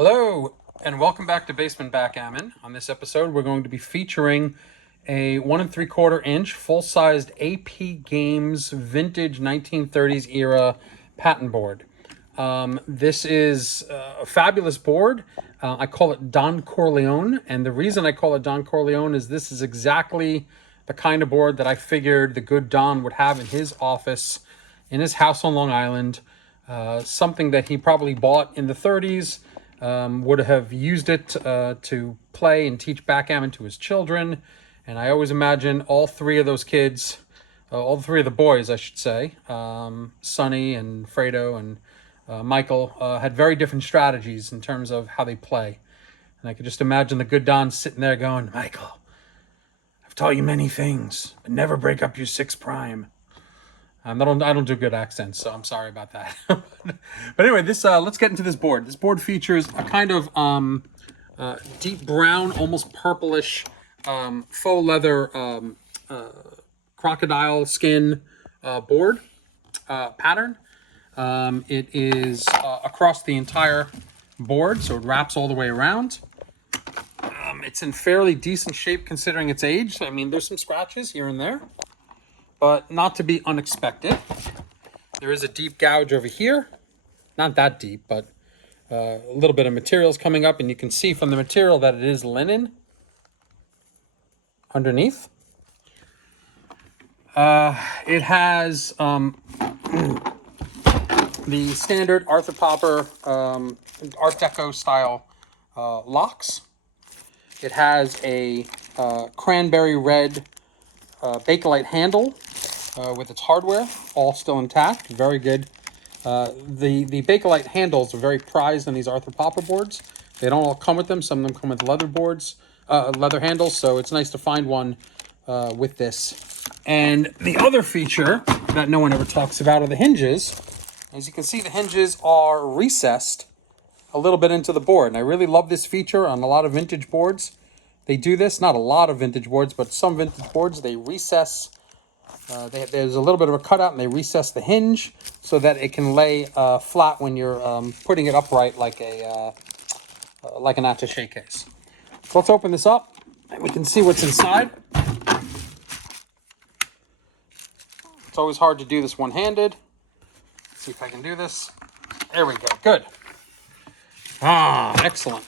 Hello, and welcome back to Basement Backgammon. On this episode, we're going to be featuring a 1 3/4 inch full-sized AP Games vintage 1930s era pattern board. This is a fabulous board. I call it Don Corleone, and the reason I call it Don Corleone is this is exactly the kind of board that I figured the good Don would have in his office, in his house on Long Island. Something that he probably bought in the 30s, would have used it to play and teach backgammon to his children. And I always imagine all three of those kids, all three of the boys, I should say, Sonny and Fredo and Michael, had very different strategies in terms of how they play. And I could just imagine the good Don sitting there going, "Michael, I've taught you many things, but never break up your 6 prime." I don't do good accents, so I'm sorry about that. But anyway, let's get into this board. This board features a kind of deep brown, almost purplish faux leather crocodile skin board pattern. It is across the entire board, so it wraps all the way around. It's in fairly decent shape considering its age. I mean, there's some scratches here and there, but not to be unexpected. There is a deep gouge over here. Not that deep, but a little bit of materials coming up, and you can see from the material that it is linen underneath. It has the standard Arthur Popper Art Deco style locks. It has a cranberry red Bakelite handle with its hardware, all still intact, very good. The Bakelite handles are very prized on these Arthur Popper boards. They don't all come with them. Some of them come with leather boards, leather handles, so it's nice to find one with this. And the other feature that no one ever talks about are the hinges. As you can see, the hinges are recessed a little bit into the board, and I really love this feature on a lot of vintage boards. They do this, not a lot of vintage boards, but some vintage boards, they recess. There's a little bit of a cutout, and they recess the hinge so that it can lay flat when you're putting it upright like an attaché case. So let's open this up, and we can see what's inside. It's always hard to do this one-handed. Let's see if I can do this. There we go. Good. Excellent.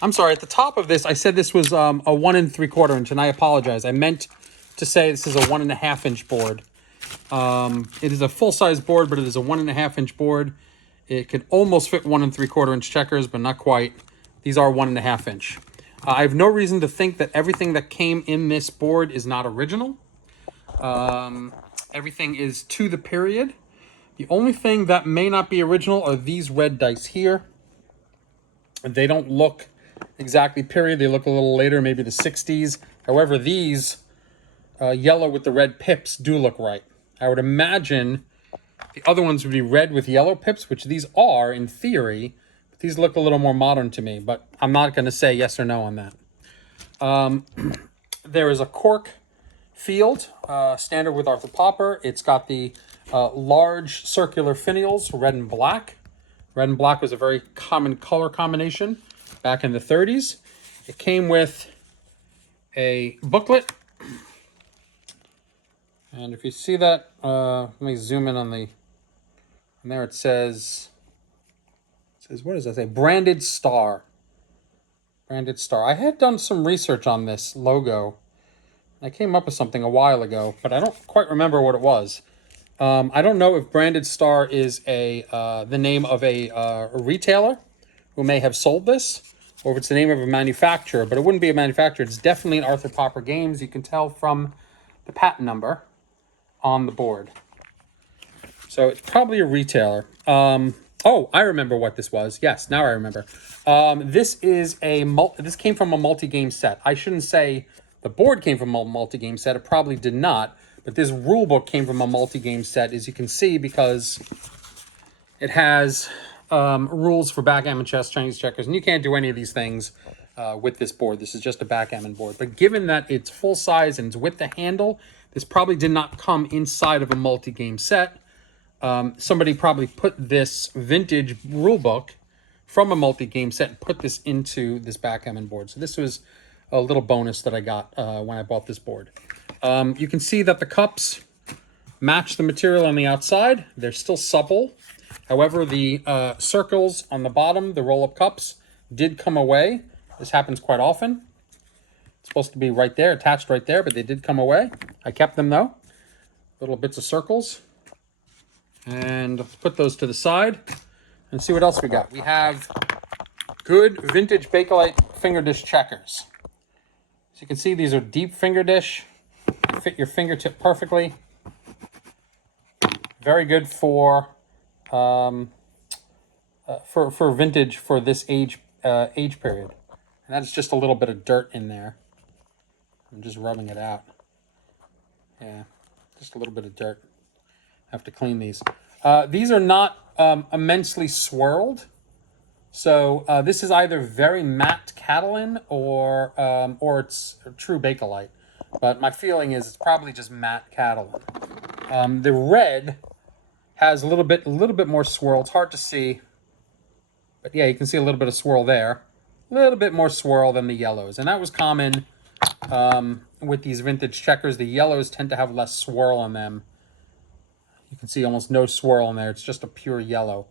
I'm sorry, at the top of this, I said this was a 1 3/4 inch, and I apologize. I meant to say this is a 1.5 inch board. It is a full-size board, but it is a 1.5 inch board. It could almost fit 1 3/4 inch checkers, but not quite. These are 1.5 inch. I have no reason to think that everything that came in this board is not original. Everything is to the period. The only thing that may not be original are these red dice here. They don't look exactly period. They look a little later, maybe the 60s. However, these yellow with the red pips do look right. I would imagine the other ones would be red with yellow pips, which these are in theory. But these look a little more modern to me, but I'm not going to say yes or no on that. There is a cork field, standard with Arthur Popper. It's got the large circular finials, red and black. Red and black was a very common color combination back in the 30s. It came with a booklet. And if you see that, let me zoom in on and there it says, what does that say? Branded Star. Branded Star. I had done some research on this logo. I came up with something a while ago, but I don't quite remember what it was. I don't know if Branded Star is the name of a retailer who may have sold this, or if it's the name of a manufacturer, but it wouldn't be a manufacturer. It's definitely an Arthur Popper Games. You can tell from the patent number on the board. So it's probably a retailer. Oh, I remember what this was. Yes, now I remember. This came from a multi-game set. I shouldn't say the board came from a multi-game set. It probably did not. But this rule book came from a multi-game set, as you can see, because it has rules for backgammon, chess, Chinese checkers, and you can't do any of these things with this board. This is just a backgammon board. But given that it's full size and it's with the handle, this probably did not come inside of a multi-game set. somebody probably put this vintage rule book from a multi-game set and put this into this backgammon board. So this was a little bonus that I got when I bought this board. You can see that the cups match the material on the outside. They're still supple. However, the circles on the bottom, the roll-up cups, did come away. This happens quite often. It's supposed to be right there, attached right there, but they did come away. I kept them though. Little bits of circles. And let's put those to the side and see what else we got. We have good vintage Bakelite finger dish checkers. So you can see these are deep finger dish. They fit your fingertip perfectly. Very good for vintage for this age period. And that's just a little bit of dirt in there. I'm just rubbing it out. Yeah, just a little bit of dirt. I have to clean these. These are not immensely swirled. So this is either very matte Catalan or it's true Bakelite. But my feeling is it's probably just matte Catalan. The red has a little bit more swirl. It's hard to see. But yeah, you can see a little bit of swirl there. A little bit more swirl than the yellows. And that was common with these vintage checkers. The yellows tend to have less swirl on them. You can see almost no swirl in there. It's just a pure yellow.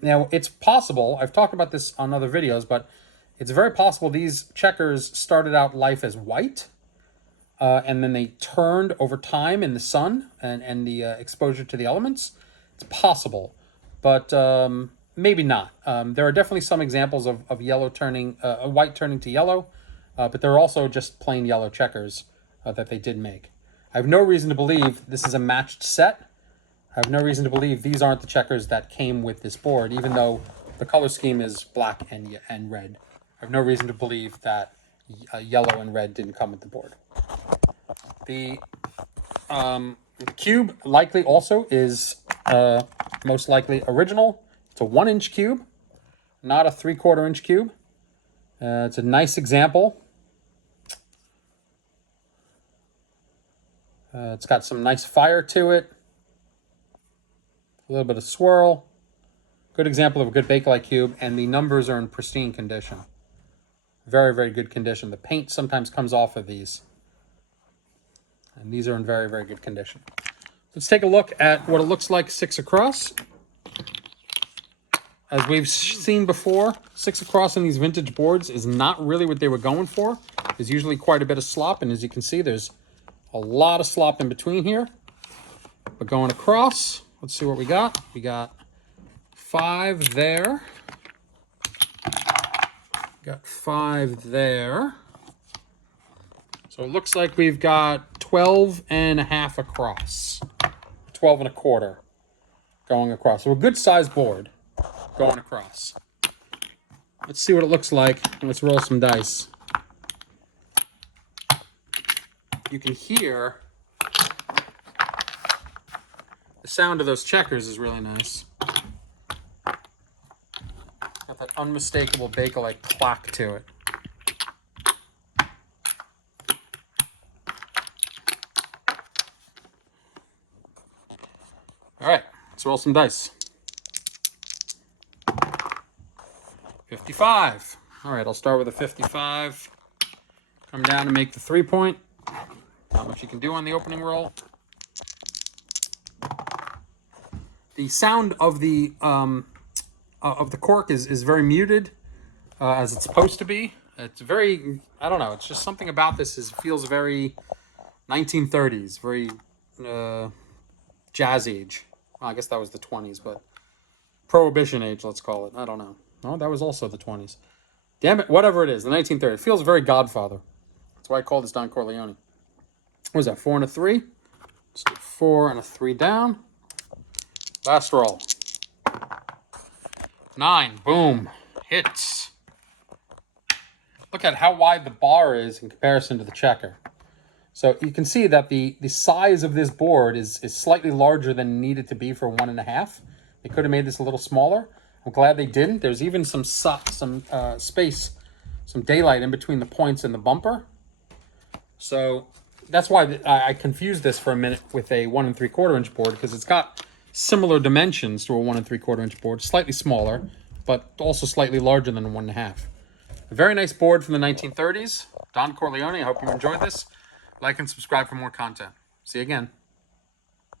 Now, it's possible, I've talked about this on other videos, but it's very possible these checkers started out life as white, and then they turned over time in the sun and the exposure to the elements. It's possible, but maybe not. There are definitely some examples of yellow turning, white turning to yellow, but there are also just plain yellow checkers that they did make. I have no reason to believe this is a matched set. I have no reason to believe these aren't the checkers that came with this board, even though the color scheme is black and red. I have no reason to believe that yellow and red didn't come with the board. The cube likely also is most likely original. It's a 1-inch cube, not a 3/4 inch cube. It's a nice example. It's got some nice fire to it. A little bit of swirl. Good example of a good Bakelite cube, and the numbers are in pristine condition. Very, very good condition. The paint sometimes comes off of these. And these are in very, very good condition. Let's take a look at what it looks like 6 across. As we've seen before, 6 across on these vintage boards is not really what they were going for. There's usually quite a bit of slop, and as you can see, there's a lot of slop in between here. But going across, let's see what we got. We got 5 there. Got 5 there. So it looks like we've got 12.5 across. 12.25 going across. So a good sized board going across. Let's see what it looks like. Let's roll some dice. You can hear the sound of those checkers is really nice. Got that unmistakable Bakelite clack to it. All right, let's roll some dice. 55. All right, I'll start with a 55. Come down and make the 3-point. Not much you can do on the opening roll. The sound of the cork is very muted, as it's supposed to be. It's very, I don't know, it's just something about this feels very 1930s, very jazz age. Well, I guess that was the 20s, but Prohibition age, let's call it. I don't know. No, that was also the 20s. Damn it, whatever it is, the 1930s. It feels very Godfather. That's why I call this Don Corleone. What was that, 4 and a 3? Let's do 4 and a 3 down. Last roll. 9, boom, hits. Look at how wide the bar is in comparison to the checker. So you can see that the size of this board is slightly larger than needed to be for 1.5. They could have made this a little smaller. I'm glad they didn't. There's even some space, some daylight in between the points and the bumper. So that's why I confused this for a minute with a 1 3/4 inch board, because it's got similar dimensions to a 1 3/4 inch board, slightly smaller, but also slightly larger than a 1 1/2. A very nice board from the 1930s. Don Corleone, I hope you enjoyed this. Like and subscribe for more content. See you again.